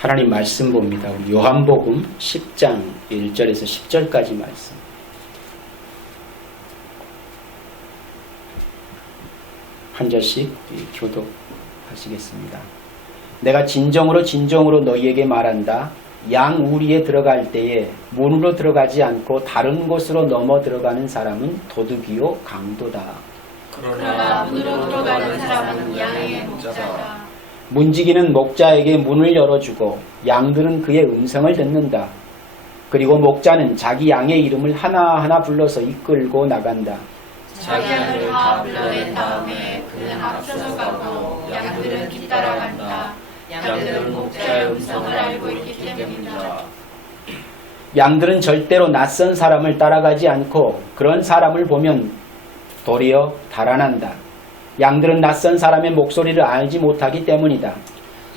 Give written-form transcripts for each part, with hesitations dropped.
하나님 말씀 봅니다. 요한복음 10장 1절에서 10절까지 말씀. 한 절씩 교독하시겠습니다. 내가 진정으로 너희에게 말한다. 양 우리에 들어갈 때에 문으로 들어가지 않고 다른 곳으로 넘어 들어가는 사람은 도둑이요 강도다. 그러나 문으로 들어가는 사람은 양의 목자다. 문지기는 목자에게 문을 열어주고 양들은 그의 음성을 듣는다. 그리고 목자는 자기 양의 이름을 하나하나 불러서 이끌고 나간다. 자기 양을 다 불러낸 다음에 그는 앞서서 가고 양들은 뒤따라간다. 양들은 목자의 음성을 알고 있기 때문이다. 양들은 절대로 낯선 사람을 따라가지 않고 그런 사람을 보면 도리어 달아난다. 양들은 낯선 사람의 목소리를 알지 못하기 때문이다.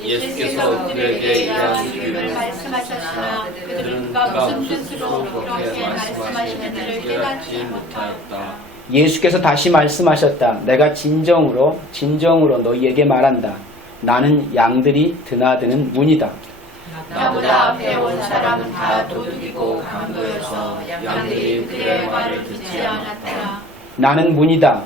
예수께서 그들에게 이러한 이유를 말씀하셨으나 그들은 누가 무슨 뜻으로 그렇게 말씀하시는지를 깨닫지 못하였다. 예수께서 다시 말씀하셨다. 내가 진정으로 너희에게 말한다. 나는 양들이 드나드는 문이다. 나보다 앞에 온 사람은 다 도둑이고 강도여서 양들이 그의 말을 듣지 않았다. 나는 문이다.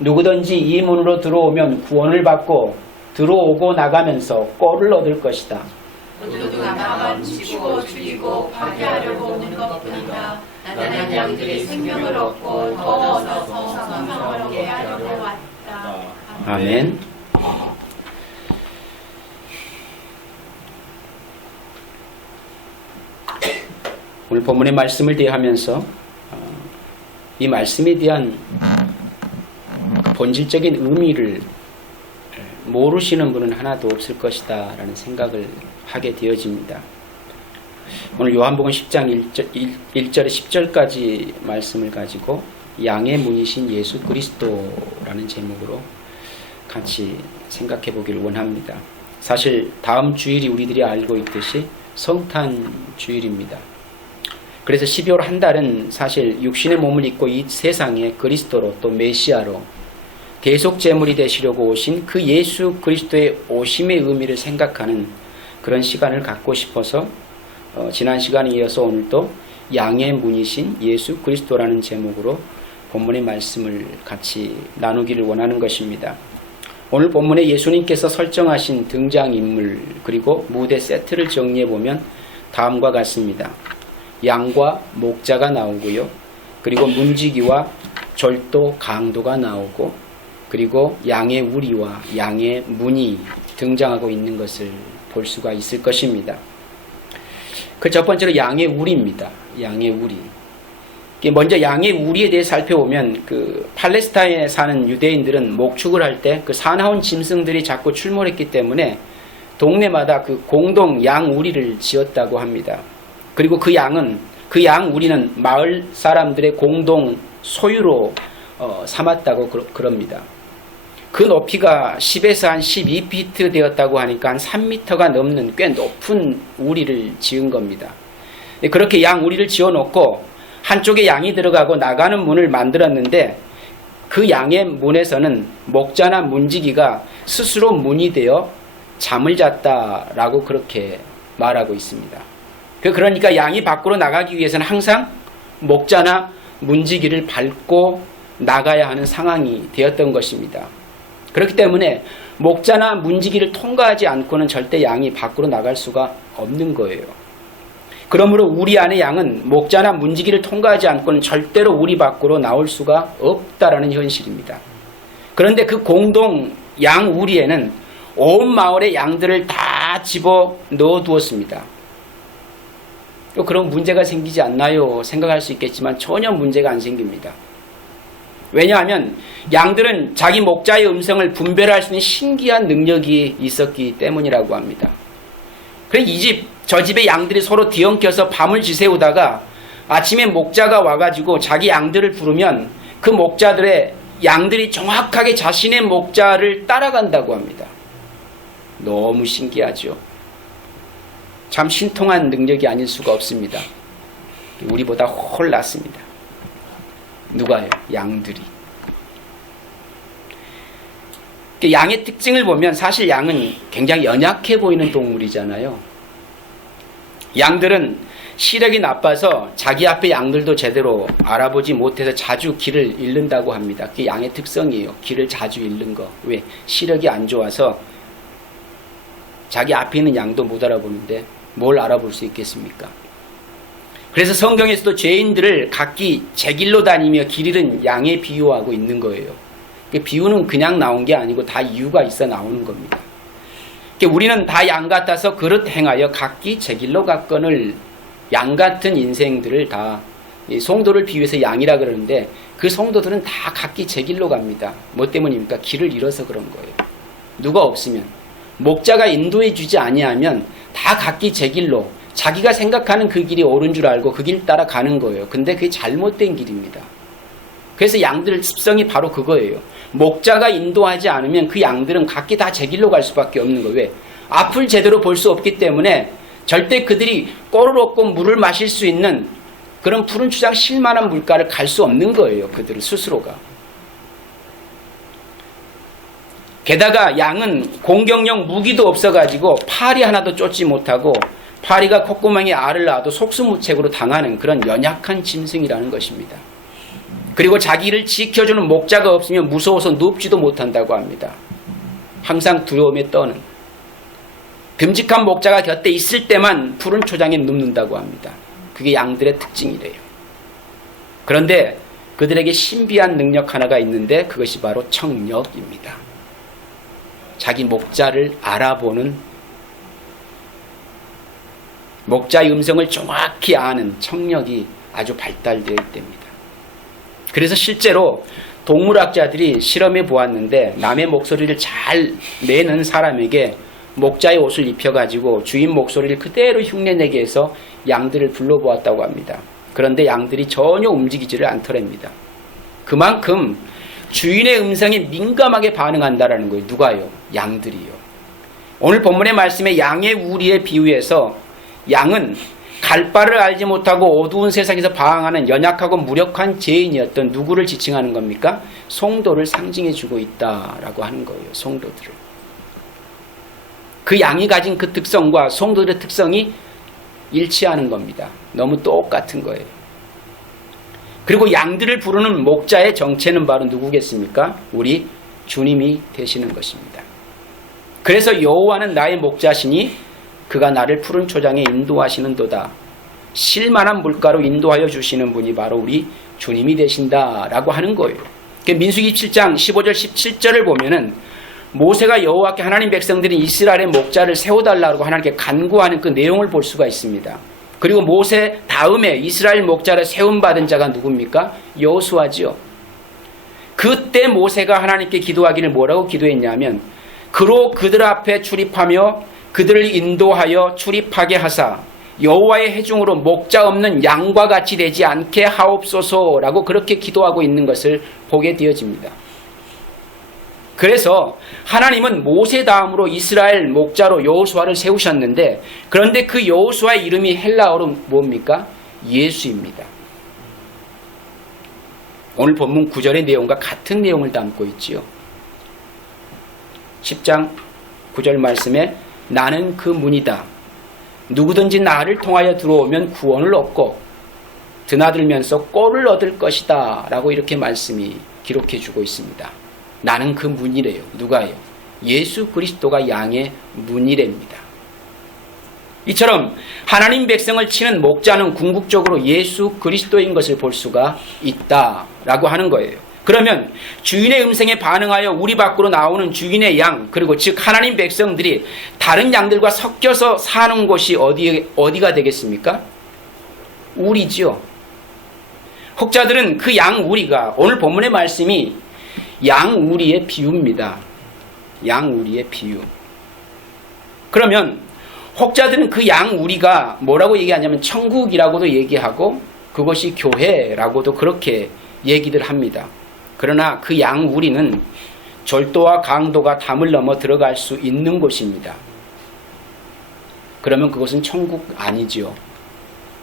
누구든지 이 문으로 들어오면 구원을 받고 들어오고 나가면서 꼴을 얻을 것이다. 모두가 나만 치고 죽이고 파괴하려고 오는 것뿐이다. 나는 양들이 생명을 얻고 더 얻어서 생명을 얻게 하려고 왔다. 아멘. 오늘 본문의 말씀을 대하면서 이 말씀에 대한 본질적인 의미를 모르시는 분은 하나도 없을 것이다 라는 생각을 하게 되어집니다. 오늘 요한복음 10장 1절에 10절까지 말씀을 가지고 양의 문이신 예수 그리스도라는 제목으로 같이 생각해 보기를 원합니다. 사실 다음 주일이 우리들이 알고 있듯이 성탄 주일입니다. 그래서 12월 한 달은 사실 육신의 몸을 입고 이 세상에 그리스도로 또 메시아로 대속 제물이 되시려고 오신 그 예수 그리스도의 오심의 의미를 생각하는 그런 시간을 갖고 싶어서 지난 시간에 이어서 오늘도 양의 문이신 예수 그리스도라는 제목으로 본문의 말씀을 같이 나누기를 원하는 것입니다. 오늘 본문에 예수님께서 설정하신 등장인물 그리고 무대 세트를 정리해보면 다음과 같습니다. 양과 목자가 나오고요. 그리고 문지기와 절도 강도가 나오고 그리고 양의 우리와 양의 문이 등장하고 있는 것을 볼 수가 있을 것입니다. 그 첫 번째로 양의 우리입니다. 양의 우리. 먼저 양의 우리에 대해 살펴보면 그 팔레스타인에 사는 유대인들은 목축을 할 때 그 사나운 짐승들이 자꾸 출몰했기 때문에 동네마다 그 공동 양 우리를 지었다고 합니다. 그리고 그 양 우리는 마을 사람들의 공동 소유로 삼았다고 그럽니다. 그 높이가 10에서 한 12피트 되었다고 하니까 한 3m가 넘는 꽤 높은 우리를 지은 겁니다. 그렇게 양 우리를 지어놓고 한쪽에 양이 들어가고 나가는 문을 만들었는데 그 양의 문에서는 목자나 문지기가 스스로 문이 되어 잠을 잤다라고 그렇게 말하고 있습니다. 그러니까 양이 밖으로 나가기 위해서는 항상 목자나 문지기를 밟고 나가야 하는 상황이 되었던 것입니다. 그렇기 때문에 목자나 문지기를 통과하지 않고는 절대 양이 밖으로 나갈 수가 없는 거예요. 그러므로 우리 안의 양은 목자나 문지기를 통과하지 않고는 절대로 우리 밖으로 나올 수가 없다라는 현실입니다. 그런데 그 공동 양 우리에는 온 마을의 양들을 다 집어 넣어 두었습니다. 그런 문제가 생기지 않나요? 생각할 수 있겠지만 전혀 문제가 안 생깁니다. 왜냐하면 양들은 자기 목자의 음성을 분별할 수 있는 신기한 능력이 있었기 때문이라고 합니다. 그래서 이 집, 저 집의 양들이 서로 뒤엉켜서 밤을 지새우다가 아침에 목자가 와가지고 자기 양들을 부르면 그 목자들의 양들이 정확하게 자신의 목자를 따라간다고 합니다. 너무 신기하죠. 참 신통한 능력이 아닐 수가 없습니다. 우리보다 훨 낫습니다. 누가요? 양들이. 양의 특징을 보면 사실 양은 굉장히 연약해 보이는 동물이잖아요. 양들은 시력이 나빠서 자기 앞에 양들도 제대로 알아보지 못해서 자주 길을 잃는다고 합니다. 그게 양의 특성이에요. 길을 자주 잃는 거. 왜? 시력이 안 좋아서 자기 앞에 있는 양도 못 알아보는데 뭘 알아볼 수 있겠습니까? 그래서 성경에서도 죄인들을 각기 제 길로 다니며 길 잃은 양에 비유하고 있는 거예요. 그 비유는 그냥 나온 게 아니고 다 이유가 있어 나오는 겁니다. 우리는 다 양 같아서 그릇 행하여 각기 제 길로 갔거늘. 양 같은 인생들을 다 성도를 비유해서 양이라 그러는데 그 성도들은 다 각기 제 길로 갑니다. 뭐 때문입니까? 길을 잃어서 그런 거예요. 누가 없으면, 목자가 인도해 주지 아니하면 다 각기 제 길로, 자기가 생각하는 그 길이 옳은 줄 알고 그 길 따라 가는 거예요. 근데 그게 잘못된 길입니다. 그래서 양들 습성이 바로 그거예요. 목자가 인도하지 않으면 그 양들은 각기 다 제 길로 갈 수밖에 없는 거예요. 왜? 앞을 제대로 볼 수 없기 때문에 절대 그들이 꼴을 얻고 물을 마실 수 있는 그런 푸른 추장 쉴만한 물가를 갈 수 없는 거예요. 그들 스스로가. 게다가 양은 공격용 무기도 없어가지고 파리 하나도 쫓지 못하고 파리가 콧구멍에 알을 낳아도 속수무책으로 당하는 그런 연약한 짐승이라는 것입니다. 그리고 자기를 지켜주는 목자가 없으면 무서워서 눕지도 못한다고 합니다. 항상 두려움에 떠는. 듬직한 목자가 곁에 있을 때만 푸른 초장에 눕는다고 합니다. 그게 양들의 특징이래요. 그런데 그들에게 신비한 능력 하나가 있는데 그것이 바로 청력입니다. 자기 목자를 알아보는, 목자의 음성을 정확히 아는 청력이 아주 발달되어 있답니다. 그래서 실제로 동물학자들이 실험해 보았는데 남의 목소리를 잘 내는 사람에게 목자의 옷을 입혀가지고 주인 목소리를 그대로 흉내내게 해서 양들을 불러보았다고 합니다. 그런데 양들이 전혀 움직이지를 않더랍니다. 그만큼 주인의 음성에 민감하게 반응한다라는 거예요. 누가요? 양들이요. 오늘 본문의 말씀에 양의 우리에 비유해서 양은 갈 바를 알지 못하고 어두운 세상에서 방황하는 연약하고 무력한 죄인이었던 누구를 지칭하는 겁니까? 성도를 상징해 주고 있다라고 하는 거예요. 성도들을. 그 양이 가진 그 특성과 성도들의 특성이 일치하는 겁니다. 너무 똑같은 거예요. 그리고 양들을 부르는 목자의 정체는 바로 누구겠습니까? 우리 주님이 되시는 것입니다. 그래서 여호와는 나의 목자시니 그가 나를 푸른 초장에 인도하시는도다. 쉴만한 물가로 인도하여 주시는 분이 바로 우리 주님이 되신다라고 하는 거예요. 민수기 7장 15절 17절을 보면은 모세가 여호와께 하나님 백성들이 이스라엘의 목자를 세워달라고 하나님께 간구하는 그 내용을 볼 수가 있습니다. 그리고 모세 다음에 이스라엘 목자를 세움받은 자가 누굽니까? 여호수아지요. 그때 모세가 하나님께 기도하기를 뭐라고 기도했냐면 그로 그들 앞에 출입하며 그들을 인도하여 출입하게 하사 여호와의 회중으로 목자 없는 양과 같이 되지 않게 하옵소서라고 그렇게 기도하고 있는 것을 보게 되어집니다. 그래서 하나님은 모세 다음으로 이스라엘 목자로 여호수아를 세우셨는데 그런데 그 여호수아의 이름이 헬라어로 뭡니까? 예수입니다. 오늘 본문 9절의 내용과 같은 내용을 담고 있지요. 10장 9절 말씀에 나는 그 문이다. 누구든지 나를 통하여 들어오면 구원을 얻고 드나들면서 꼴을 얻을 것이다 라고 이렇게 말씀이 기록해 주고 있습니다. 나는 그 문이래요. 누가요? 예수 그리스도가 양의 문이랍니다. 이처럼 하나님 백성을 치는 목자는 궁극적으로 예수 그리스도인 것을 볼 수가 있다라고 하는 거예요. 그러면 주인의 음성에 반응하여 우리 밖으로 나오는 주인의 양, 그리고 즉 하나님 백성들이 다른 양들과 섞여서 사는 곳이 어디가 되겠습니까? 우리지요. 혹자들은 그 양 우리가, 오늘 본문의 말씀이 양 우리의 비유입니다. 양 우리의 비유. 그러면 혹자들은 그 양 우리가 뭐라고 얘기하냐면 천국이라고도 얘기하고 그것이 교회라고도 그렇게 얘기들 합니다. 그러나 그 양 우리는 절도와 강도가 담을 넘어 들어갈 수 있는 곳입니다. 그러면 그것은 천국 아니지요.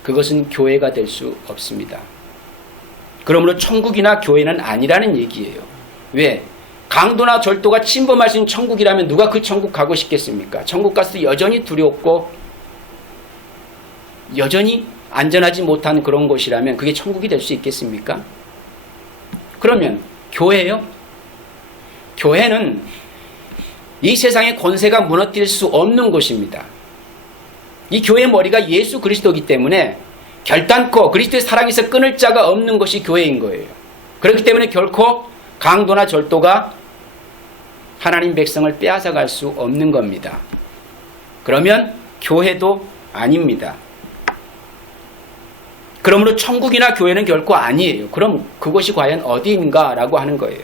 그것은 교회가 될 수 없습니다. 그러므로 천국이나 교회는 아니라는 얘기예요. 왜? 강도나 절도가 침범할 수 있는 천국이라면 누가 그 천국 가고 싶겠습니까? 천국 가서도 여전히 두렵고 여전히 안전하지 못한 그런 곳이라면 그게 천국이 될 수 있겠습니까? 그러면 교회요? 교회는 이 세상의 권세가 무너뜨릴 수 없는 곳입니다. 이 교회의 머리가 예수 그리스도이기 때문에 결단코 그리스도의 사랑에서 끊을 자가 없는 것이 교회인 거예요. 그렇기 때문에 결코 강도나 절도가 하나님 백성을 빼앗아갈 수 없는 겁니다. 그러면 교회도 아닙니다. 그러므로 천국이나 교회는 결코 아니에요. 그럼 그것이 과연 어디인가라고 하는 거예요.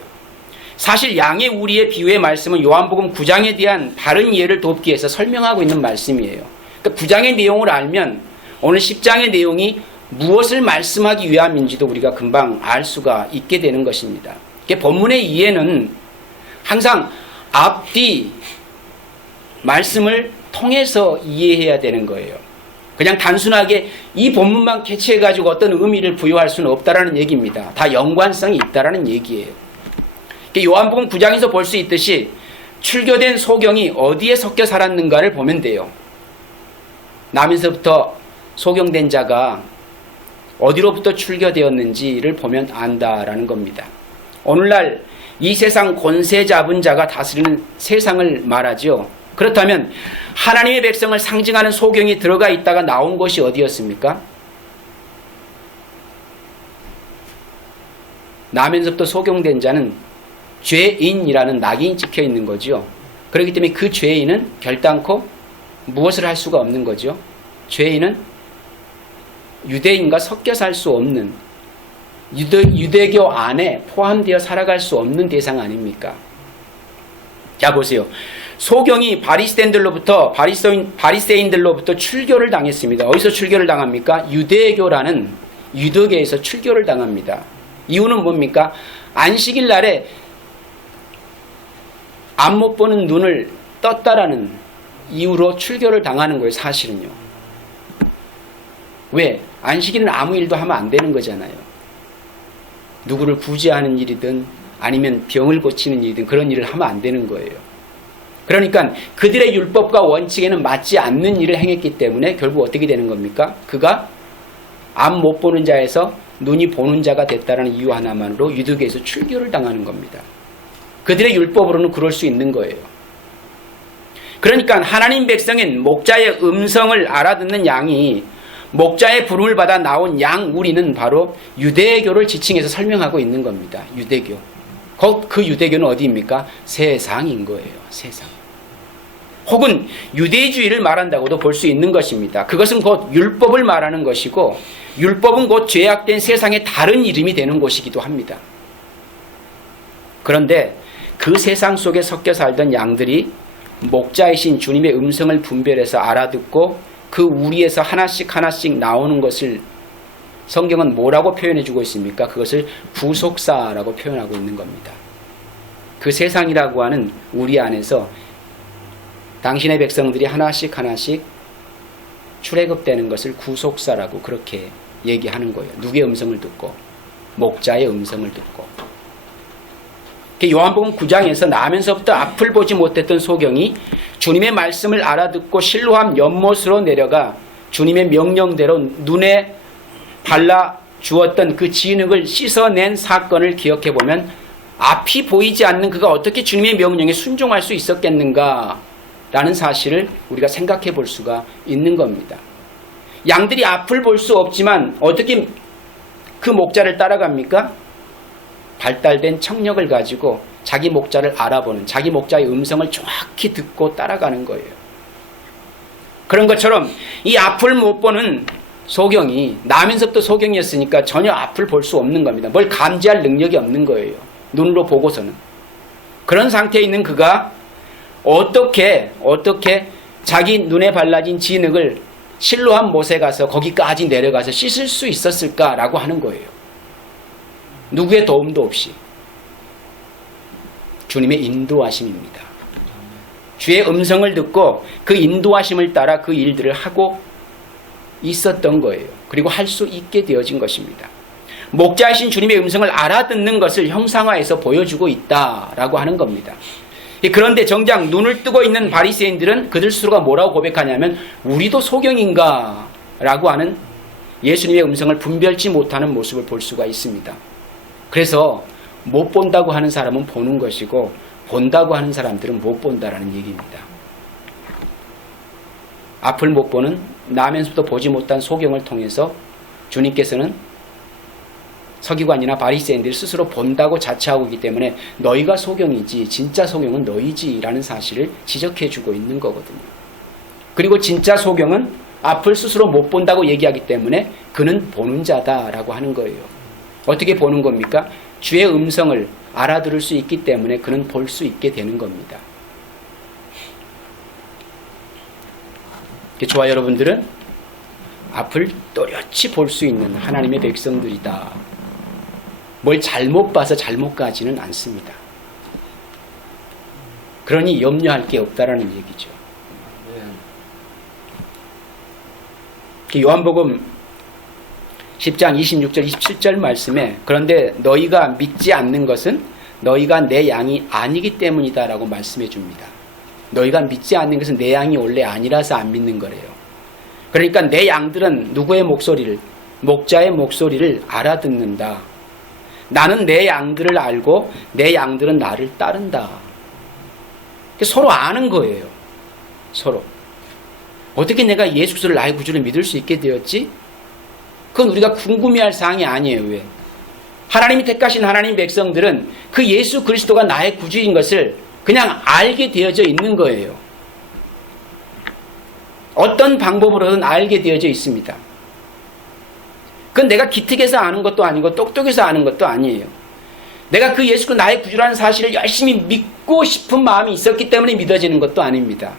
사실 양의 우리의 비유의 말씀은 요한복음 9장에 대한 바른 이해를 돕기 위해서 설명하고 있는 말씀이에요. 그러니까 9장의 내용을 알면 오늘 10장의 내용이 무엇을 말씀하기 위함인지도 우리가 금방 알 수가 있게 되는 것입니다. 본문의 이해는 항상 앞뒤 말씀을 통해서 이해해야 되는 거예요. 그냥 단순하게 이 본문만 캐치해가지고 어떤 의미를 부여할 수는 없다라는 얘기입니다. 다 연관성이 있다라는 얘기예요. 요한복음 9장에서 볼 수 있듯이 출교된 소경이 어디에 섞여 살았는가를 보면 돼요. 남에서부터 소경된 자가 어디로부터 출교되었는지를 보면 안다라는 겁니다. 오늘날 이 세상 권세 잡은 자가 다스리는 세상을 말하죠. 그렇다면 하나님의 백성을 상징하는 소경이 들어가 있다가 나온 것이 어디였습니까? 남에서부터 소경된 자는 죄인이라는 낙인이 찍혀 있는 거죠. 그렇기 때문에 그 죄인은 결단코 무엇을 할 수가 없는 거죠. 죄인은 유대인과 섞여 살 수 없는, 유대교 안에 포함되어 살아갈 수 없는 대상 아닙니까? 자, 보세요. 소경이 바리새인들로부터 출교를 당했습니다. 어디서 출교를 당합니까? 유대교라는 유대교에서 출교를 당합니다. 이유는 뭡니까? 안식일 날에 앞 못 보는 눈을 떴다라는 이유로 출교를 당하는 거예요. 사실은요. 왜? 안식일은 아무 일도 하면 안 되는 거잖아요. 누구를 구제하는 일이든 아니면 병을 고치는 일이든 그런 일을 하면 안 되는 거예요. 그러니까 그들의 율법과 원칙에는 맞지 않는 일을 행했기 때문에 결국 어떻게 되는 겁니까? 그가 앞 못 보는 자에서 눈이 보는 자가 됐다는 이유 하나만으로 유대교에서 출교를 당하는 겁니다. 그들의 율법으로는 그럴 수 있는 거예요. 그러니까 하나님 백성인 목자의 음성을 알아듣는 양이 목자의 부름을 받아 나온 양 우리는 바로 유대교를 지칭해서 설명하고 있는 겁니다. 유대교. 그 유대교는 어디입니까? 세상인 거예요. 세상. 혹은 유대주의를 말한다고도 볼 수 있는 것입니다. 그것은 곧 율법을 말하는 것이고 율법은 곧 죄악된 세상의 다른 이름이 되는 것이기도 합니다. 그런데 그 세상 속에 섞여 살던 양들이 목자이신 주님의 음성을 분별해서 알아듣고 그 우리에서 하나씩 하나씩 나오는 것을 성경은 뭐라고 표현해주고 있습니까? 그것을 구속사라고 표현하고 있는 겁니다. 그 세상이라고 하는 우리 안에서 당신의 백성들이 하나씩 하나씩 출애굽되는 것을 구속사라고 그렇게 얘기하는 거예요. 누구의 음성을 듣고? 목자의 음성을 듣고. 요한복음 9장에서 나면서부터 앞을 보지 못했던 소경이 주님의 말씀을 알아듣고 실로함 연못으로 내려가 주님의 명령대로 눈에 발라 주었던 그 진흙을 씻어낸 사건을 기억해 보면 앞이 보이지 않는 그가 어떻게 주님의 명령에 순종할 수 있었겠는가 라는 사실을 우리가 생각해 볼 수가 있는 겁니다. 양들이 앞을 볼 수 없지만 어떻게 그 목자를 따라갑니까? 발달된 청력을 가지고 자기 목자를 알아보는, 자기 목자의 음성을 정확히 듣고 따라가는 거예요. 그런 것처럼 이 앞을 못 보는 소경이 나면서부터 소경이었으니까 전혀 앞을 볼 수 없는 겁니다. 뭘 감지할 능력이 없는 거예요. 눈으로 보고서는. 그런 상태에 있는 그가 어떻게 자기 눈에 발라진 진흙을 실로한 못에 가서 거기까지 내려가서 씻을 수 있었을까라고 하는 거예요. 누구의 도움도 없이 주님의 인도하심입니다. 주의 음성을 듣고 그 인도하심을 따라 그 일들을 하고 있었던 거예요. 그리고 할 수 있게 되어진 것입니다. 목자이신 주님의 음성을 알아듣는 것을 형상화해서 보여주고 있다라고 하는 겁니다. 그런데 정작 눈을 뜨고 있는 바리새인들은 그들 스스로가 뭐라고 고백하냐면 우리도 소경인가 라고 하는 예수님의 음성을 분별치 못하는 모습을 볼 수가 있습니다. 그래서 못 본다고 하는 사람은 보는 것이고 본다고 하는 사람들은 못 본다라는 얘기입니다. 앞을 못 보는 나면서부터 보지 못한 소경을 통해서 주님께서는 서기관이나 바리새인들이 스스로 본다고 자처하고 있기 때문에 너희가 소경이지 진짜 소경은 너희지 라는 사실을 지적해 주고 있는 거거든요. 그리고 진짜 소경은 앞을 스스로 못 본다고 얘기하기 때문에 그는 보는 자다라고 하는 거예요. 어떻게 보는 겁니까? 주의 음성을 알아들을 수 있기 때문에 그는 볼 수 있게 되는 겁니다. 저와 여러분들은 앞을 또렷이 볼 수 있는 하나님의 백성들이다. 뭘 잘못 봐서 잘못 가지는 않습니다. 그러니 염려할 게 없다라는 얘기죠. 요한복음 10장 26절 27절 말씀에 그런데 너희가 믿지 않는 것은 너희가 내 양이 아니기 때문이다 라고 말씀해 줍니다. 너희가 믿지 않는 것은 내 양이 원래 아니라서 안 믿는 거래요. 그러니까 내 양들은 누구의 목소리를? 목자의 목소리를 알아듣는다. 나는 내 양들을 알고 내 양들은 나를 따른다. 서로 아는 거예요. 서로. 어떻게 내가 예수 그리스도를 나의 구주를 믿을 수 있게 되었지? 그건 우리가 궁금해할 사항이 아니에요. 왜? 하나님이 택하신 하나님 백성들은 그 예수 그리스도가 나의 구주인 것을 그냥 알게 되어져 있는 거예요. 어떤 방법으로든 알게 되어져 있습니다. 그건 내가 기특해서 아는 것도 아니고 똑똑해서 아는 것도 아니에요. 내가 그 예수가 나의 구주라는 사실을 열심히 믿고 싶은 마음이 있었기 때문에 믿어지는 것도 아닙니다.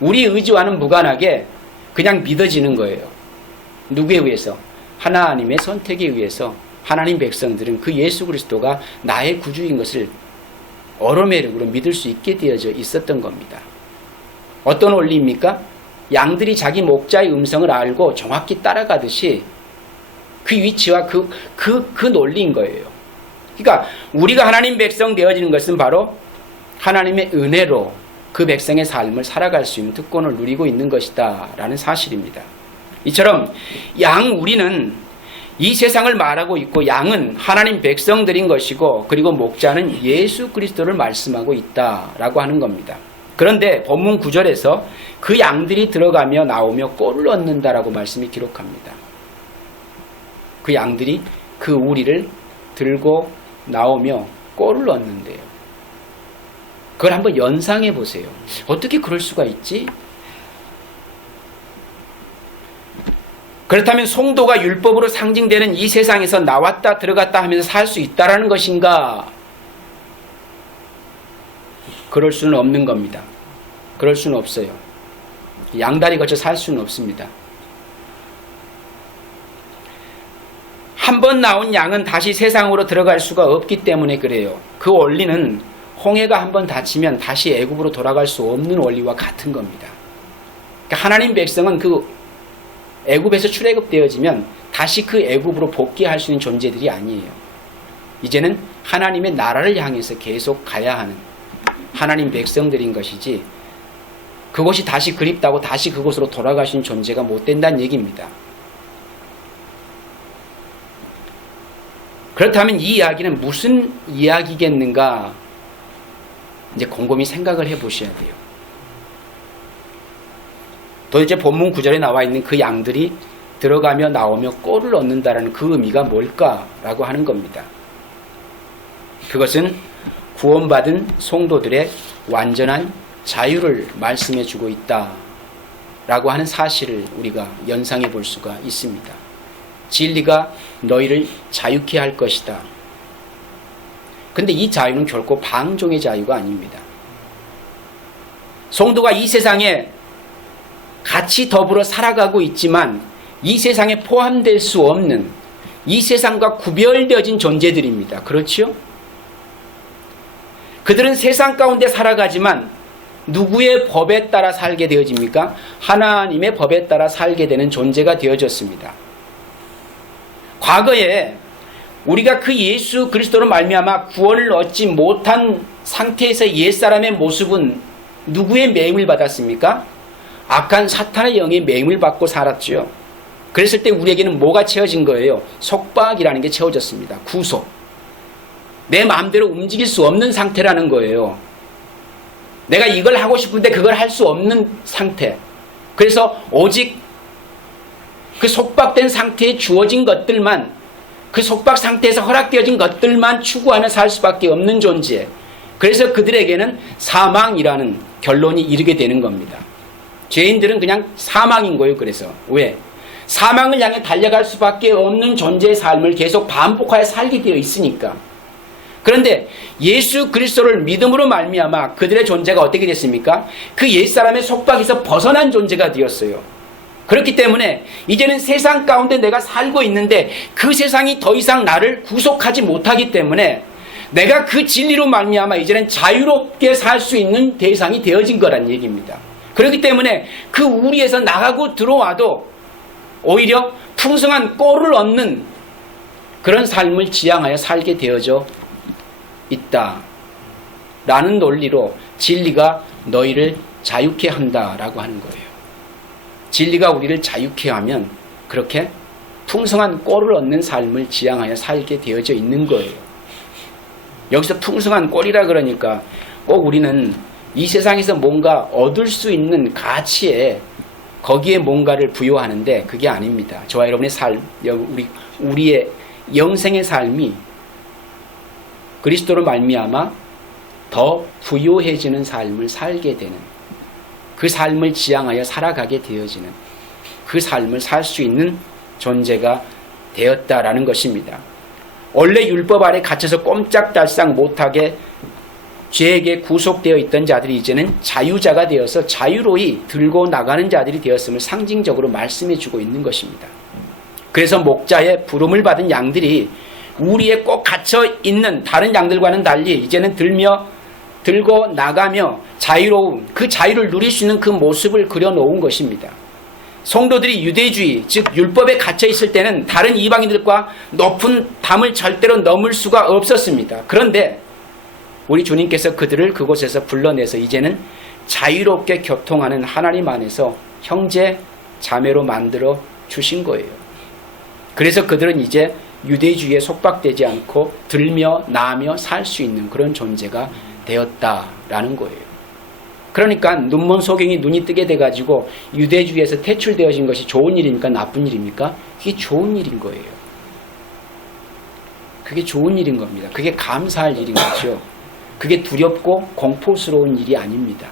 우리 의지와는 무관하게 그냥 믿어지는 거예요. 누구에 의해서? 하나님의 선택에 의해서 하나님 백성들은 그 예수 그리스도가 나의 구주인 것을 얼어매력으로 믿을 수 있게 되어져 있었던 겁니다. 어떤 원리입니까? 양들이 자기 목자의 음성을 알고 정확히 따라가듯이 그 위치와 그 논리인 거예요. 그러니까 우리가 하나님 백성 되어지는 것은 바로 하나님의 은혜로 그 백성의 삶을 살아갈 수 있는 특권을 누리고 있는 것이다 라는 사실입니다. 이처럼 우리는 이 세상을 말하고 있고 양은 하나님 백성들인 것이고 그리고 목자는 예수 그리스도를 말씀하고 있다라고 하는 겁니다. 그런데 본문 9절에서 그 양들이 들어가며 나오며 꼴을 얻는다라고 말씀이 기록합니다. 그 양들이 그 우리를 들고 나오며 꼴을 얻는데요. 그걸 한번 연상해 보세요. 어떻게 그럴 수가 있지? 그렇다면 송도가 율법으로 상징되는 이 세상에서 나왔다 들어갔다 하면서 살 수 있다라는 것인가? 그럴 수는 없는 겁니다. 그럴 수는 없어요. 양다리 거쳐 살 수는 없습니다. 한 번 나온 양은 다시 세상으로 들어갈 수가 없기 때문에 그래요. 그 원리는 홍해가 한 번 닫히면 다시 애굽으로 돌아갈 수 없는 원리와 같은 겁니다. 그러니까 하나님 백성은 그 애굽에서 출애굽되어지면 다시 그 애굽으로 복귀할 수 있는 존재들이 아니에요. 이제는 하나님의 나라를 향해서 계속 가야 하는 하나님 백성들인 것이지 그것이 다시 그립다고 다시 그곳으로 돌아가신 존재가 못 된다는 얘기입니다. 그렇다면 이 이야기는 무슨 이야기겠는가? 이제 곰곰이 생각을 해보셔야 돼요. 도대체 본문 9절에 나와 있는 그 양들이 들어가며 나오며 꼴을 얻는다라는 그 의미가 뭘까라고 하는 겁니다. 그것은 구원받은 성도들의 완전한 자유를 말씀해 주고 있다라고 하는 사실을 우리가 연상해 볼 수가 있습니다. 진리가 너희를 자유케 할 것이다. 근데 이 자유는 결코 방종의 자유가 아닙니다. 성도가 이 세상에 같이 더불어 살아가고 있지만 이 세상에 포함될 수 없는 이 세상과 구별되어진 존재들입니다. 그렇지요? 그들은 세상 가운데 살아가지만 누구의 법에 따라 살게 되어집니까? 하나님의 법에 따라 살게 되는 존재가 되어졌습니다. 과거에 우리가 그 예수 그리스도로 말미암아 구원을 얻지 못한 상태에서 옛사람의 모습은 누구의 매임을 받았습니까? 악한 사탄의 영에 매임을 받고 살았죠. 그랬을 때 우리에게는 뭐가 채워진 거예요? 속박이라는 게 채워졌습니다. 구속. 내 마음대로 움직일 수 없는 상태라는 거예요. 내가 이걸 하고 싶은데 그걸 할 수 없는 상태. 그래서 오직 그 속박된 상태에 주어진 것들만, 그 속박 상태에서 허락되어진 것들만 추구하며 살 수밖에 없는 존재. 그래서 그들에게는 사망이라는 결론이 이르게 되는 겁니다. 죄인들은 그냥 사망인 거예요. 그래서 왜? 사망을 향해 달려갈 수밖에 없는 존재의 삶을 계속 반복하여 살게 되어 있으니까. 그런데 예수 그리스도를 믿음으로 말미암아 그들의 존재가 어떻게 됐습니까? 그 옛사람의 속박에서 벗어난 존재가 되었어요. 그렇기 때문에 이제는 세상 가운데 내가 살고 있는데 그 세상이 더 이상 나를 구속하지 못하기 때문에 내가 그 진리로 말미암아 이제는 자유롭게 살 수 있는 대상이 되어진 거란 얘기입니다. 그렇기 때문에 그 우리에서 나가고 들어와도 오히려 풍성한 꼴을 얻는 그런 삶을 지향하여 살게 되어져 있다라는 논리로 진리가 너희를 자유케 한다라고 하는 거예요. 진리가 우리를 자유케 하면 그렇게 풍성한 꼴을 얻는 삶을 지향하여 살게 되어져 있는 거예요. 여기서 풍성한 꼴이라 그러니까 꼭 우리는 이 세상에서 뭔가 얻을 수 있는 가치에 거기에 뭔가를 부여하는데 그게 아닙니다. 저와 여러분의 삶, 우리의 영생의 삶이 그리스도로 말미암아 더 부요해지는 삶을 살게 되는, 그 삶을 지향하여 살아가게 되어지는, 그 삶을 살 수 있는 존재가 되었다라는 것입니다. 원래 율법 아래 갇혀서 꼼짝달싹 못하게 죄에게 구속되어 있던 자들이 이제는 자유자가 되어서 자유로이 들고 나가는 자들이 되었음을 상징적으로 말씀해주고 있는 것입니다. 그래서 목자의 부름을 받은 양들이 우리에 꼭 갇혀있는 다른 양들과는 달리 이제는 들고 나가며 자유로운, 그 자유를 누릴 수 있는 그 모습을 그려놓은 것입니다. 성도들이 유대주의, 즉 율법에 갇혀있을 때는 다른 이방인들과 높은 담을 절대로 넘을 수가 없었습니다. 그런데 우리 주님께서 그들을 그곳에서 불러내서 이제는 자유롭게 교통하는 하나님 안에서 형제, 자매로 만들어 주신 거예요. 그래서 그들은 이제 유대주의에 속박되지 않고 들며 나며 살 수 있는 그런 존재가 되었다라는 거예요. 그러니까 눈먼 소경이 눈이 뜨게 돼가지고 유대주의에서 퇴출되어진 것이 좋은 일입니까? 나쁜 일입니까? 그게 좋은 일인 거예요. 그게 좋은 일인 겁니다. 그게 감사할 일인 거죠. 그게 두렵고 공포스러운 일이 아닙니다.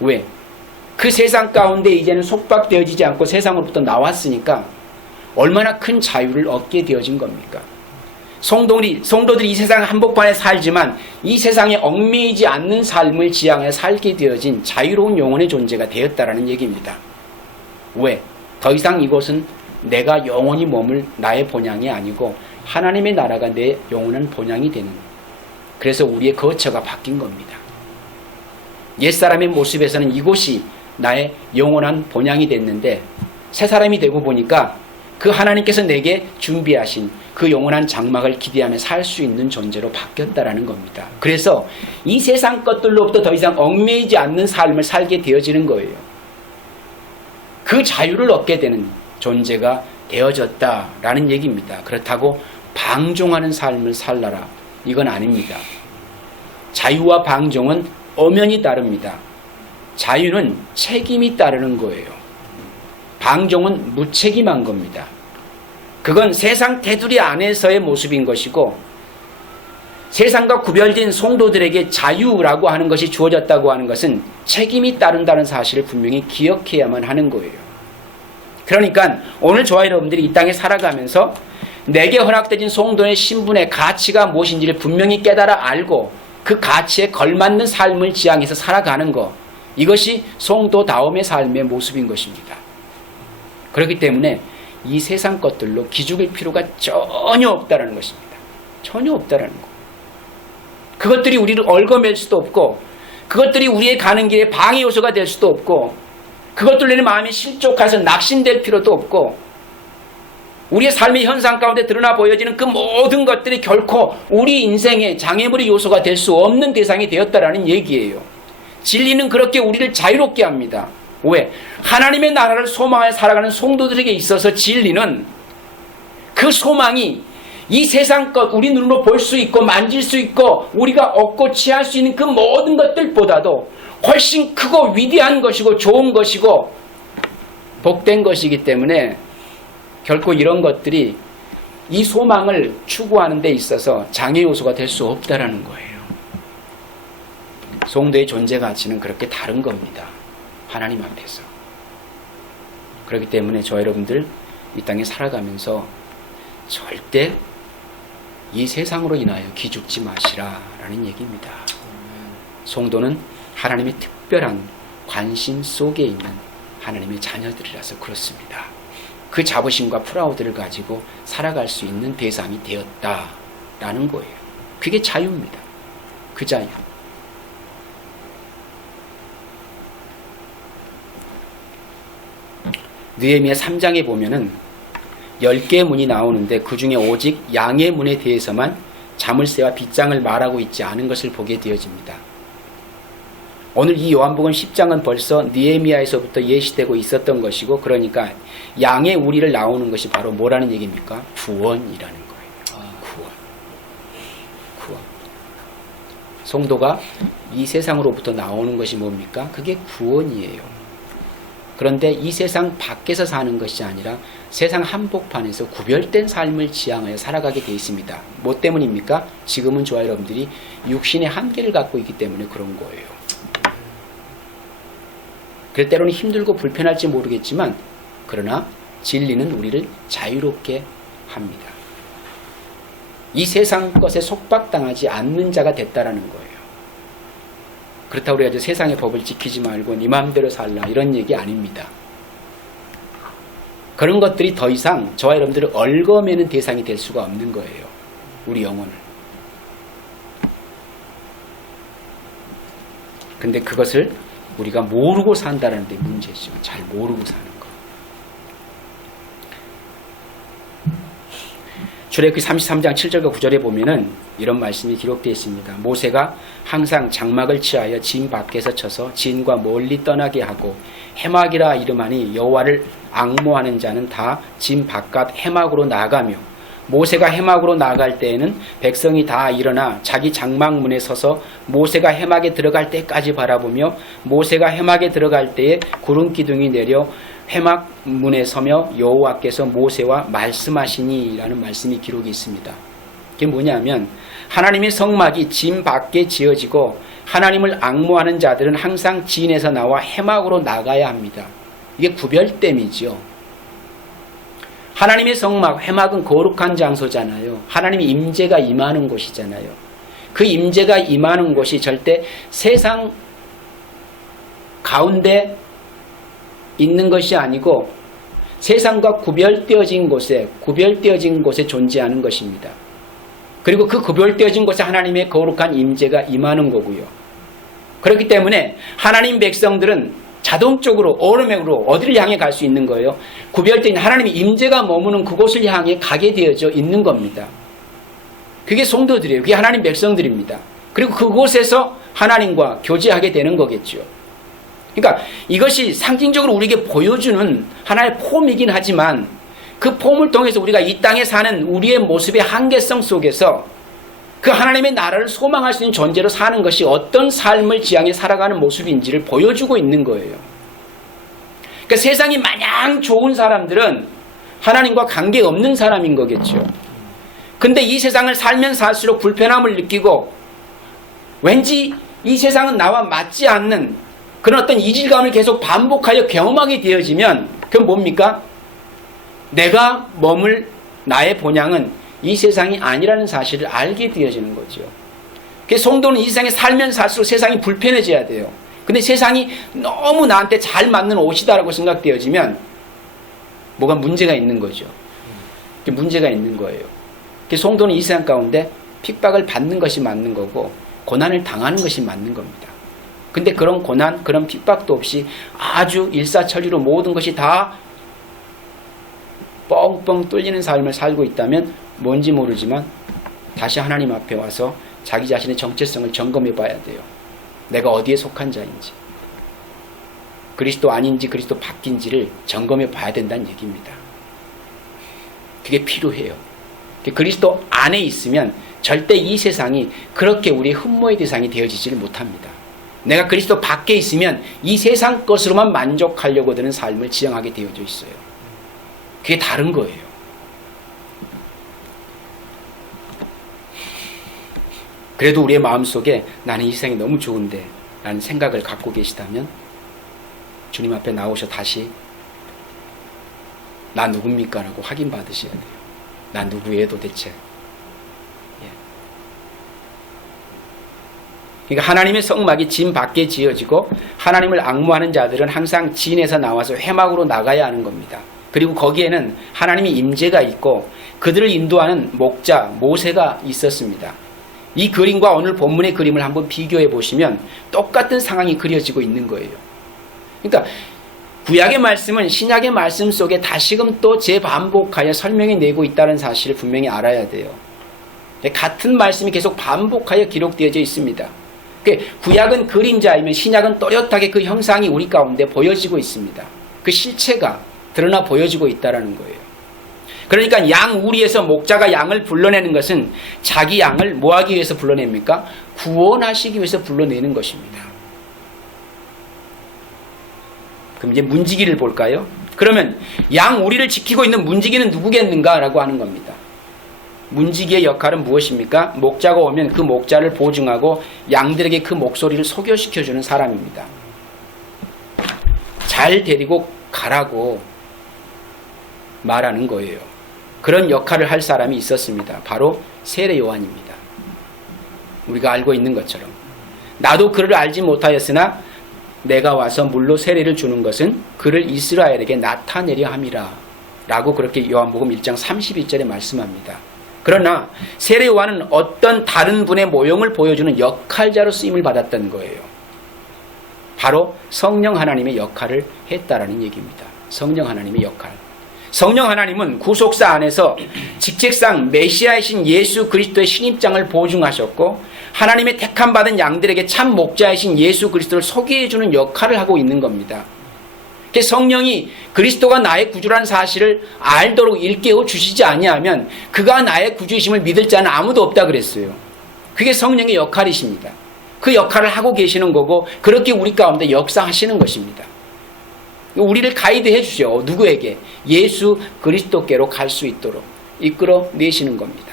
왜? 그 세상 가운데 이제는 속박되어지지 않고 세상으로부터 나왔으니까 얼마나 큰 자유를 얻게 되어진 겁니까? 성도들이 이 세상 한복판에 살지만 이 세상에 얽매이지 않는 삶을 지향해 살게 되어진 자유로운 영혼의 존재가 되었다라는 얘기입니다. 왜? 더 이상 이곳은 내가 영원히 머물 나의 본향이 아니고 하나님의 나라가 내 영원한 본향이 되는, 그래서 우리의 거처가 바뀐 겁니다. 옛사람의 모습에서는 이곳이 나의 영원한 본향이 됐는데 새 사람이 되고 보니까 그 하나님께서 내게 준비하신 그 영원한 장막을 기대하며 살 수 있는 존재로 바뀌었다라는 겁니다. 그래서 이 세상 것들로부터 더 이상 얽매이지 않는 삶을 살게 되어지는 거예요. 그 자유를 얻게 되는 존재가 되어졌다라는 얘기입니다. 그렇다고 방종하는 삶을 살라라, 이건 아닙니다. 자유와 방종은 엄연히 다릅니다. 자유는 책임이 따르는 거예요. 방종은 무책임한 겁니다. 그건 세상 테두리 안에서의 모습인 것이고, 세상과 구별된 성도들에게 자유라고 하는 것이 주어졌다고 하는 것은 책임이 따른다는 사실을 분명히 기억해야만 하는 거예요. 그러니까 오늘 저와 여러분들이 이 땅에 살아가면서 내게 허락되진 성도의 신분의 가치가 무엇인지를 분명히 깨달아 알고 그 가치에 걸맞는 삶을 지향해서 살아가는 것, 이것이 성도다움의 삶의 모습인 것입니다. 그렇기 때문에 이 세상 것들로 기죽을 필요가 전혀 없다라는 것입니다. 전혀 없다라는 것. 그것들이 우리를 얽어맬 수도 없고, 그것들이 우리의 가는 길에 방해 요소가 될 수도 없고, 그것들로 인해 마음이 실족해서 낙심될 필요도 없고, 우리의 삶의 현상 가운데 드러나 보여지는 그 모든 것들이 결코 우리 인생의 장애물의 요소가 될 수 없는 대상이 되었다라는 얘기예요. 진리는 그렇게 우리를 자유롭게 합니다. 왜? 하나님의 나라를 소망하여 살아가는 성도들에게 있어서 진리는 그 소망이 이 세상 것, 우리 눈으로 볼 수 있고 만질 수 있고 우리가 얻고 취할 수 있는 그 모든 것들보다도 훨씬 크고 위대한 것이고 좋은 것이고 복된 것이기 때문에 결코 이런 것들이 이 소망을 추구하는 데 있어서 장애 요소가 될 수 없다라는 거예요. 성도의 존재 가치는 그렇게 다른 겁니다. 하나님 앞에서. 그렇기 때문에 저 여러분들 이 땅에 살아가면서 절대 이 세상으로 인하여 기죽지 마시라라는 얘기입니다. 성도는 하나님의 특별한 관심 속에 있는 하나님의 자녀들이라서 그렇습니다. 그 자부심과 프라우드를 가지고 살아갈 수 있는 대상이 되었다라는 거예요. 그게 자유입니다. 그 자유. 느헤미야 3장에 보면은 10개의 문이 나오는데 그 중에 오직 양의 문에 대해서만 자물쇠와 빗장을 말하고 있지 않은 것을 보게 되어집니다. 오늘 이 요한복음 10장은 벌써 느헤미야에서부터 예시되고 있었던 것이고, 그러니까 양의 우리를 나오는 것이 바로 뭐라는 얘기입니까? 구원이라는 거예요. 구원. 성도가 이 세상으로부터 나오는 것이 뭡니까? 그게 구원이에요. 그런데 이 세상 밖에서 사는 것이 아니라 세상 한복판에서 구별된 삶을 지향하여 살아가게 되어 있습니다. 뭐 때문입니까? 지금은 저와 여러분들이 육신의 한계를 갖고 있기 때문에 그런 거예요. 그럴 때로는 힘들고 불편할지 모르겠지만 그러나 진리는 우리를 자유롭게 합니다. 이 세상 것에 속박당하지 않는 자가 됐다라는 거예요. 그렇다고 우리가 세상의 법을 지키지 말고 네 마음대로 살라 이런 얘기 아닙니다. 그런 것들이 더 이상 저와 여러분들을 얽어매는 대상이 될 수가 없는 거예요. 우리 영혼을. 근데 그것을 우리가 모르고 산다는 데 문제죠. 잘 모르고 사는 거. 출애굽기 33장 7절과 9절에 보면은 이런 말씀이 기록되어 있습니다. 모세가 항상 장막을 취하여 진 밖에서 쳐서 진과 멀리 떠나게 하고 해막이라 이름하니 여호와를 앙모하는 자는 다 진 바깥 해막으로 나가며, 모세가 해막으로 나갈 때에는 백성이 다 일어나 자기 장막문에 서서 모세가 해막에 들어갈 때까지 바라보며, 모세가 해막에 들어갈 때에 구름 기둥이 내려 해막 문에 서며 여호와께서 모세와 말씀하시니 라는 말씀이 기록이 있습니다. 그게 뭐냐면 하나님의 성막이 진 밖에 지어지고 하나님을 앙모하는 자들은 항상 진에서 나와 해막으로 나가야 합니다. 이게 구별됨이죠. 하나님의 성막, 해막은 거룩한 장소잖아요. 하나님의 임재가 임하는 곳이잖아요. 그 임재가 임하는 곳이 절대 세상 가운데 있는 것이 아니고 세상과 구별되어진 곳에 존재하는 것입니다. 그리고 그 구별되어진 곳에 하나님의 거룩한 임재가 임하는 거고요. 그렇기 때문에 하나님 백성들은 자동적으로 오르맥으로 어디를 향해 갈 수 있는 거예요? 구별된 하나님의 임재가 머무는 그곳을 향해 가게 되어져 있는 겁니다. 그게 성도들이에요. 그게 하나님 백성들입니다. 그리고 그곳에서 하나님과 교제하게 되는 거겠죠. 그러니까 이것이 상징적으로 우리에게 보여주는 하나의 폼이긴 하지만 그 폼을 통해서 우리가 이 땅에 사는 우리의 모습의 한계성 속에서 그 하나님의 나라를 소망할 수 있는 존재로 사는 것이 어떤 삶을 지향해 살아가는 모습인지를 보여주고 있는 거예요. 그러니까 세상이 마냥 좋은 사람들은 하나님과 관계없는 사람인 거겠죠. 근데 이 세상을 살면 살수록 불편함을 느끼고 왠지 이 세상은 나와 맞지 않는 그런 어떤 이질감을 계속 반복하여 경험하게 되어지면 그건 뭡니까? 내가 머물 나의 본향은 이 세상이 아니라는 사실을 알게 되어지는 거죠. 그래서 성도는 이 세상에 살면 살수록 세상이 불편해져야 돼요. 근데 세상이 너무 나한테 잘 맞는 옷이다라고 생각되어지면 뭐가 문제가 있는 거죠. 문제가 있는 거예요. 그래서 성도는 이 세상 가운데 핍박을 받는 것이 맞는 거고 고난을 당하는 것이 맞는 겁니다. 근데 그런 고난, 그런 핍박도 없이 아주 일사천리로 모든 것이 다 뻥뻥 뚫리는 삶을 살고 있다면 뭔지 모르지만 다시 하나님 앞에 와서 자기 자신의 정체성을 점검해 봐야 돼요. 내가 어디에 속한 자인지. 그리스도 아닌지 그리스도 바뀐지를 점검해 봐야 된다는 얘기입니다. 그게 필요해요. 그리스도 안에 있으면 절대 이 세상이 그렇게 우리의 흠모의 대상이 되어지지를 못합니다. 내가 그리스도 밖에 있으면 이 세상 것으로만 만족하려고 드는 삶을 지향하게 되어져 있어요. 그게 다른 거예요. 그래도 우리의 마음속에 나는 이 세상이 너무 좋은데 라는 생각을 갖고 계시다면 주님 앞에 나오셔 다시 나 누굽니까? 라고 확인받으셔야 돼요. 나 누구예요 도대체? 그러니까 하나님의 성막이 진 밖에 지어지고 하나님을 앙무하는 자들은 항상 진에서 나와서 회막으로 나가야 하는 겁니다. 그리고 거기에는 하나님의 임재가 있고 그들을 인도하는 목자 모세가 있었습니다. 이 그림과 오늘 본문의 그림을 한번 비교해 보시면 똑같은 상황이 그려지고 있는 거예요. 그러니까 구약의 말씀은 신약의 말씀 속에 다시금 또 재반복하여 설명해 내고 있다는 사실을 분명히 알아야 돼요. 같은 말씀이 계속 반복하여 기록되어져 있습니다. 구약은 그림자이면 신약은 또렷하게 그 형상이 우리 가운데 보여지고 있습니다. 그 실체가 드러나 보여지고 있다는 거예요. 그러니까 양 우리에서 목자가 양을 불러내는 것은 자기 양을 뭐 하기 위해서 불러냅니까? 구원하시기 위해서 불러내는 것입니다. 그럼 이제 문지기를 볼까요? 그러면 양 우리를 지키고 있는 문지기는 누구겠는가? 라고 하는 겁니다. 문지기의 역할은 무엇입니까? 목자가 오면 그 목자를 보증하고 양들에게 그 목소리를 소개시켜주는 사람입니다. 잘 데리고 가라고 말하는 거예요. 그런 역할을 할 사람이 있었습니다. 바로 세례 요한입니다. 우리가 알고 있는 것처럼 나도 그를 알지 못하였으나 내가 와서 물로 세례를 주는 것은 그를 이스라엘에게 나타내려 함이라 라고 그렇게 요한복음 1장 32절에 말씀합니다. 그러나 세례 요한은 어떤 다른 분의 모형을 보여주는 역할자로 쓰임을 받았던 거예요. 바로 성령 하나님의 역할을 했다라는 얘기입니다. 성령 하나님의 역할. 성령 하나님은 구속사 안에서 직책상 메시아이신 예수 그리스도의 신입장을 보증하셨고 하나님의 택함 받은 양들에게 참 목자이신 예수 그리스도를 소개해주는 역할을 하고 있는 겁니다. 성령이 그리스도가 나의 구주라는 사실을 알도록 일깨워 주시지 아니하면 그가 나의 구주이심을 믿을 자는 아무도 없다 그랬어요. 그게 성령의 역할이십니다. 그 역할을 하고 계시는 거고 그렇게 우리 가운데 역사하시는 것입니다. 우리를 가이드해 주죠. 누구에게? 예수 그리스도께로 갈 수 있도록 이끌어내시는 겁니다.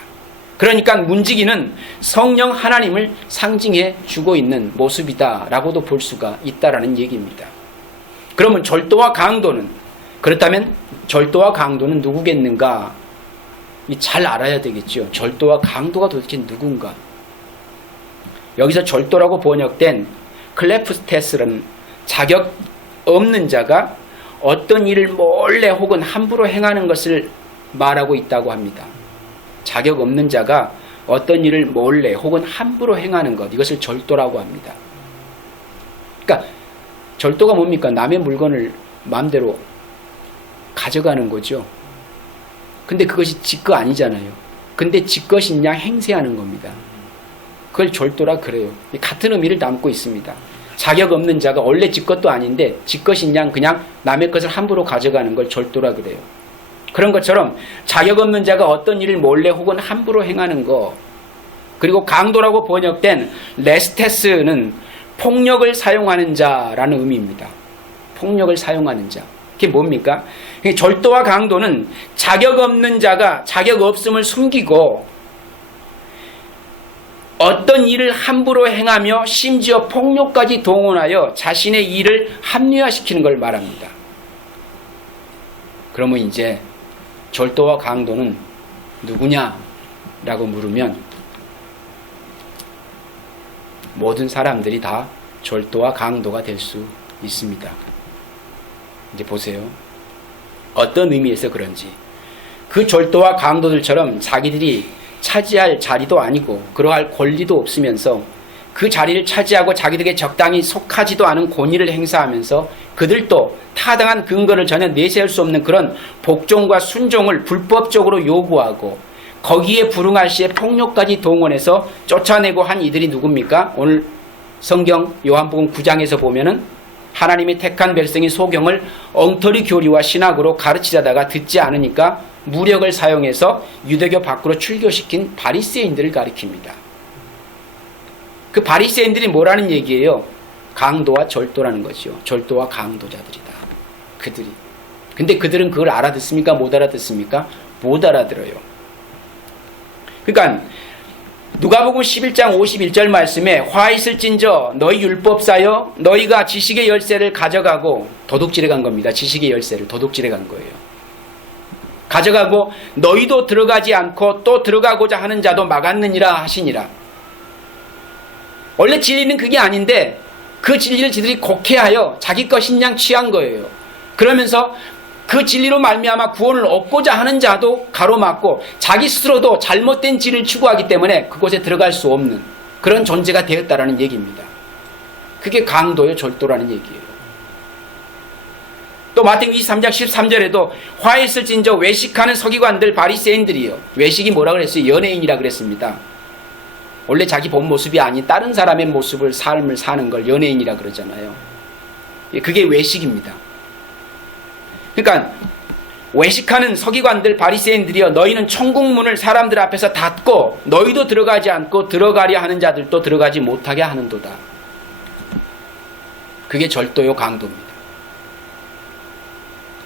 그러니까 문지기는 성령 하나님을 상징해 주고 있는 모습이다라고도 볼 수가 있다라는 얘기입니다. 그러면 절도와 강도는, 그렇다면 절도와 강도는 누구겠는가? 잘 알아야 되겠죠. 절도와 강도가 도대체 누군가? 여기서 절도라고 번역된 클레프스테스는 자격 없는 자가 어떤 일을 몰래 혹은 함부로 행하는 것을 말하고 있다고 합니다. 자격 없는 자가 어떤 일을 몰래 혹은 함부로 행하는 것, 이것을 절도라고 합니다. 그러니까 절도가 뭡니까? 남의 물건을 마음대로 가져가는 거죠. 근데 그것이 지 거 아니잖아요. 근데 지 것인 양 행세하는 겁니다. 그걸 절도라 그래요. 같은 의미를 담고 있습니다. 자격 없는 자가 원래 지 것도 아닌데 지 것인 양 그냥 남의 것을 함부로 가져가는 걸 절도라 그래요. 그런 것처럼 자격 없는 자가 어떤 일을 몰래 혹은 함부로 행하는 거, 그리고 강도라고 번역된 레스테스는 폭력을 사용하는 자라는 의미입니다. 폭력을 사용하는 자. 그게 뭡니까? 절도와 강도는 자격 없는 자가 자격 없음을 숨기고 어떤 일을 함부로 행하며 심지어 폭력까지 동원하여 자신의 일을 합리화시키는 걸 말합니다. 그러면 이제 절도와 강도는 누구냐라고 물으면 모든 사람들이 다 절도와 강도가 될 수 있습니다. 이제 보세요. 어떤 의미에서 그런지. 그 절도와 강도들처럼 자기들이 차지할 자리도 아니고 그러할 권리도 없으면서 그 자리를 차지하고 자기들에게 적당히 속하지도 않은 권위를 행사하면서 그들도 타당한 근거를 전혀 내세울 수 없는 그런 복종과 순종을 불법적으로 요구하고 거기에 불응할 시에 폭력까지 동원해서 쫓아내고 한 이들이 누굽니까? 오늘 성경 요한복음 9장에서 보면은 하나님이 택한 백성이 소경을 엉터리 교리와 신학으로 가르치려다가 듣지 않으니까 무력을 사용해서 유대교 밖으로 출교시킨 바리새인들을 가리킵니다. 그 바리새인들이 뭐라는 얘기예요? 강도와 절도라는 거죠. 절도와 강도자들이다. 그들이. 근데 그들은 그걸 알아듣습니까? 못 알아듣습니까? 못 알아들어요. 그러니까 누가복음 11장 51절 말씀에 화 있을진저 너희 율법사여 너희가 지식의 열쇠를 가져가고 도둑질해 간 겁니다. 지식의 열쇠를 도둑질해 간 거예요. 가져가고 너희도 들어가지 않고 또 들어가고자 하는 자도 막았느니라 하시니라. 원래 진리는 그게 아닌데 그 진리를 지들이 곡해하여 자기 것인 양 취한 거예요. 그러면서 그 진리로 말미암아 구원을 얻고자 하는 자도 가로막고 자기 스스로도 잘못된 진리를 추구하기 때문에 그곳에 들어갈 수 없는 그런 존재가 되었다라는 얘기입니다. 그게 강도요 절도라는 얘기예요. 또 마태복음 23장 13절에도 화 있을진저 외식하는 서기관들 바리새인들이요. 외식이 뭐라 그랬어요? 연예인이라 그랬습니다. 원래 자기 본 모습이 아닌 다른 사람의 모습을 삶을 사는 걸 연예인이라 그러잖아요. 그게 외식입니다. 그러니까 외식하는 서기관들 바리새인들이여 너희는 천국문을 사람들 앞에서 닫고 너희도 들어가지 않고 들어가려 하는 자들도 들어가지 못하게 하는도다. 그게 절도요 강도입니다.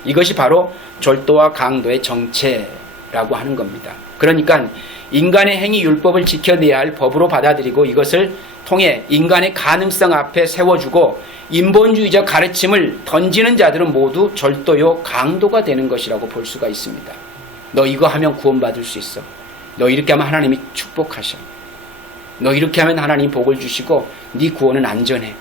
이것이 바로 절도와 강도의 정체라고 하는 겁니다. 그러니까 인간의 행위 율법을 지켜내야 할 법으로 받아들이고 이것을 통해 인간의 가능성 앞에 세워주고 인본주의적 가르침을 던지는 자들은 모두 절도요 강도가 되는 것이라고 볼 수가 있습니다. 너 이거 하면 구원받을 수 있어. 너 이렇게 하면 하나님이 축복하셔. 너 이렇게 하면 하나님이 복을 주시고 네 구원은 안전해.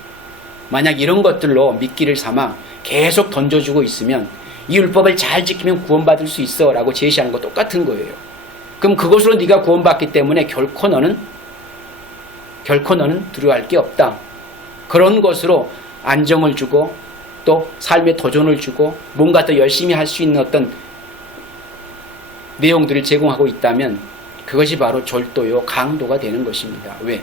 만약 이런 것들로 미끼를 삼아 계속 던져주고 있으면 이 율법을 잘 지키면 구원받을 수 있어 라고 제시하는 거 똑같은 거예요. 그럼 그것으로 네가 구원받기 때문에 결코 너는 두려워할 게 없다. 그런 것으로 안정을 주고 또 삶의 도전을 주고 뭔가 더 열심히 할 수 있는 어떤 내용들을 제공하고 있다면 그것이 바로 절도요 강도가 되는 것입니다. 왜?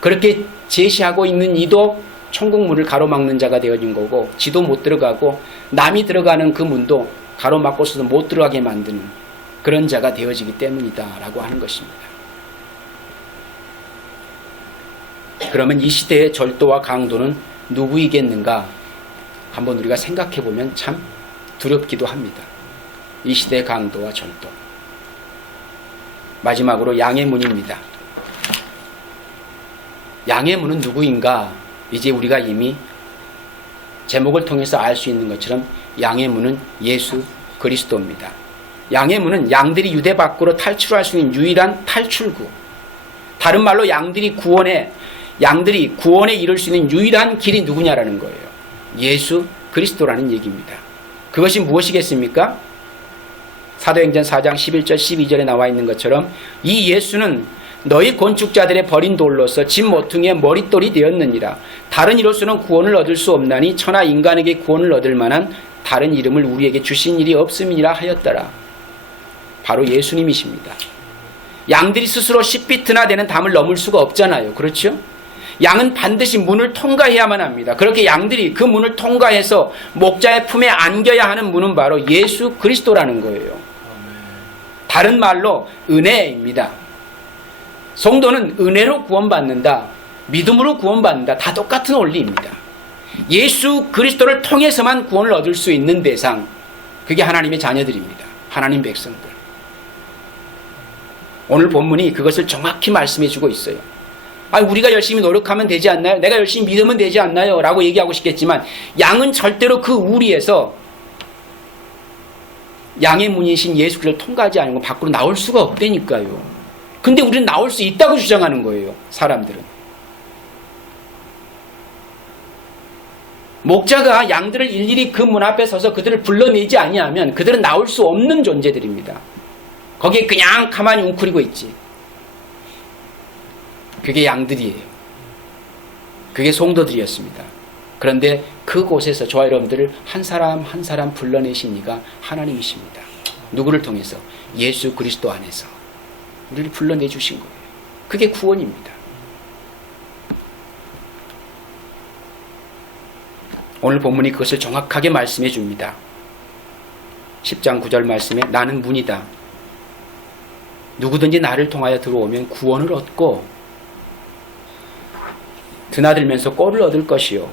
그렇게 제시하고 있는 이도 천국문을 가로막는 자가 되어진 거고 지도 못 들어가고 남이 들어가는 그 문도 가로막고서도 못 들어가게 만드는 그런 자가 되어지기 때문이다 라고 하는 것입니다. 그러면 이 시대의 절도와 강도는 누구이겠는가 한번 우리가 생각해 보면 참 두렵기도 합니다. 이 시대의 강도와 절도. 마지막으로 양의 문입니다. 양의 문은 누구인가? 이제 우리가 이미 제목을 통해서 알 수 있는 것처럼 양의 문은 예수 그리스도입니다. 양의 문은 양들이 유대 밖으로 탈출할 수 있는 유일한 탈출구. 다른 말로 양들이 구원에 이를 수 있는 유일한 길이 누구냐라는 거예요. 예수 그리스도라는 얘기입니다. 그것이 무엇이겠습니까? 사도행전 4장 11절 12절에 나와 있는 것처럼 이 예수는 너희 건축자들의 버린 돌로서 집 모퉁이의 머릿돌이 되었느니라. 다른 이로서는 구원을 얻을 수 없나니 천하 인간에게 구원을 얻을 만한 다른 이름을 우리에게 주신 일이 없음이라 하였더라. 바로 예수님이십니다. 양들이 스스로 10피트나 되는 담을 넘을 수가 없잖아요. 그렇죠? 양은 반드시 문을 통과해야만 합니다. 그렇게 양들이 그 문을 통과해서 목자의 품에 안겨야 하는 문은 바로 예수 그리스도라는 거예요. 다른 말로 은혜입니다. 성도는 은혜로 구원받는다. 믿음으로 구원받는다. 다 똑같은 원리입니다. 예수 그리스도를 통해서만 구원을 얻을 수 있는 대상. 그게 하나님의 자녀들입니다. 하나님 백성들. 오늘 본문이 그것을 정확히 말씀해 주고 있어요. 우리가 열심히 노력하면 되지 않나요? 내가 열심히 믿으면 되지 않나요? 라고 얘기하고 싶겠지만 양은 절대로 그 우리에서 양의 문이신 예수 그리스도를 통과하지 않으면 밖으로 나올 수가 없다니까요. 근데 우리는 나올 수 있다고 주장하는 거예요. 사람들은. 목자가 양들을 일일이 그 문 앞에 서서 그들을 불러내지 아니하면 그들은 나올 수 없는 존재들입니다. 거기에 그냥 가만히 웅크리고 있지. 그게 양들이에요. 그게 성도들이었습니다. 그런데 그곳에서 저와 여러분들을 한 사람 한 사람 불러내신 이가 하나님이십니다. 누구를 통해서? 예수 그리스도 안에서 우리를 불러내주신 거예요. 그게 구원입니다. 오늘 본문이 그것을 정확하게 말씀해 줍니다. 10장 9절 말씀에 나는 문이다. 누구든지 나를 통하여 들어오면 구원을 얻고 드나들면서 꼴을 얻을 것이요.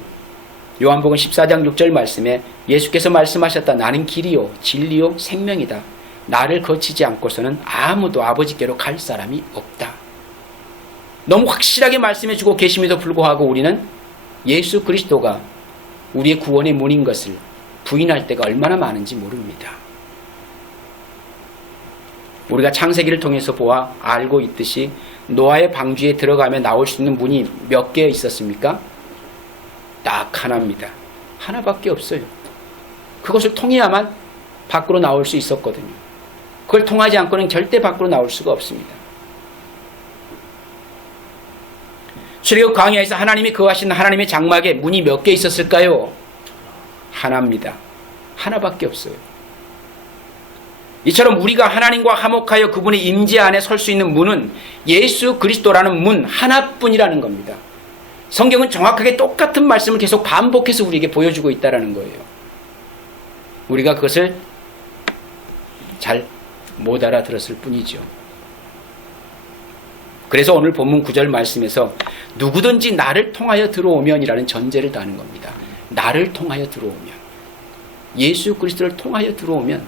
요한복음 14장 6절 말씀에 예수께서 말씀하셨다. 나는 길이요 진리요 생명이다. 나를 거치지 않고서는 아무도 아버지께로 갈 사람이 없다. 너무 확실하게 말씀해 주고 계심에도 불구하고 우리는 예수 그리스도가 우리의 구원의 문인 것을 부인할 때가 얼마나 많은지 모릅니다. 우리가 창세기를 통해서 보아 알고 있듯이 노아의 방주에 들어가면 나올 수 있는 문이 몇 개 있었습니까? 딱 하나입니다. 하나밖에 없어요. 그것을 통해야만 밖으로 나올 수 있었거든요. 그걸 통하지 않고는 절대 밖으로 나올 수가 없습니다. 출애굽 광야에서 하나님이 거하신 하나님의 장막에 문이 몇 개 있었을까요? 하나입니다. 하나밖에 없어요. 이처럼 우리가 하나님과 화목하여 그분의 임재 안에 설 수 있는 문은 예수 그리스도라는 문 하나뿐이라는 겁니다. 성경은 정확하게 똑같은 말씀을 계속 반복해서 우리에게 보여주고 있다는 거예요. 우리가 그것을 잘 못 알아들었을 뿐이죠. 그래서 오늘 본문 9절 말씀에서 누구든지 나를 통하여 들어오면이라는 전제를 다하는 겁니다. 나를 통하여 들어오면, 예수 그리스도를 통하여 들어오면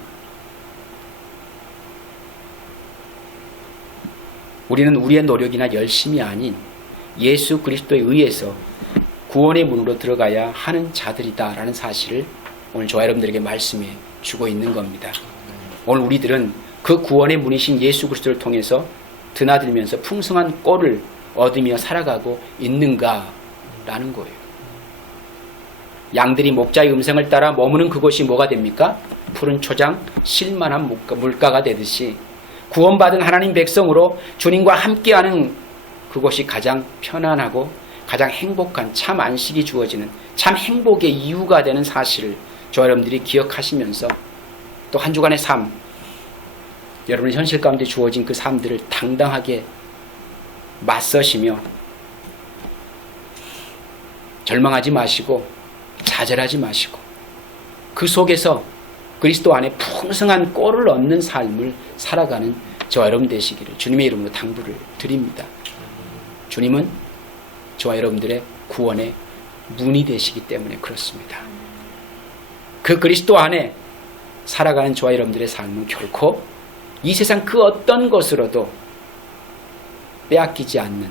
우리는 우리의 노력이나 열심이 아닌 예수 그리스도에 의해서 구원의 문으로 들어가야 하는 자들이다라는 사실을 오늘 저와 여러분들에게 말씀해 주고 있는 겁니다. 오늘 우리들은 그 구원의 문이신 예수 그리스도를 통해서 드나들면서 풍성한 꼴을 얻으며 살아가고 있는가라는 거예요. 양들이 목자의 음성을 따라 머무는 그곳이 뭐가 됩니까? 푸른 초장, 실만한 물가가 되듯이 구원받은 하나님 백성으로 주님과 함께하는 그곳이 가장 편안하고 가장 행복한 참 안식이 주어지는 참 행복의 이유가 되는 사실을 저와 여러분들이 기억하시면서 또 한 주간의 삶, 여러분의 현실 가운데 주어진 그 삶들을 당당하게 맞서시며 절망하지 마시고 좌절하지 마시고 그 속에서 그리스도 안에 풍성한 꼴을 얻는 삶을 살아가는 저와 여러분 되시기를 주님의 이름으로 당부를 드립니다. 주님은 저와 여러분들의 구원의 문이 되시기 때문에 그렇습니다. 그 그리스도 안에 살아가는 저와 여러분들의 삶은 결코 이 세상 그 어떤 것으로도 빼앗기지 않는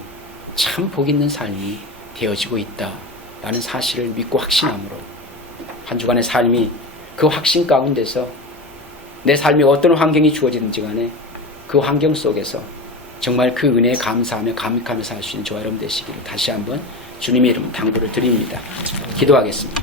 참 복 있는 삶이 되어지고 있다라는 사실을 믿고 확신함으로 한 주간의 삶이 그 확신 가운데서 내 삶에 어떤 환경이 주어지든지 간에 그 환경 속에서 정말 그 은혜에 감사하며 감격하며 살 수 있는 저와 여러분 되시기를 다시 한번 주님의 이름 당부를 드립니다. 기도하겠습니다.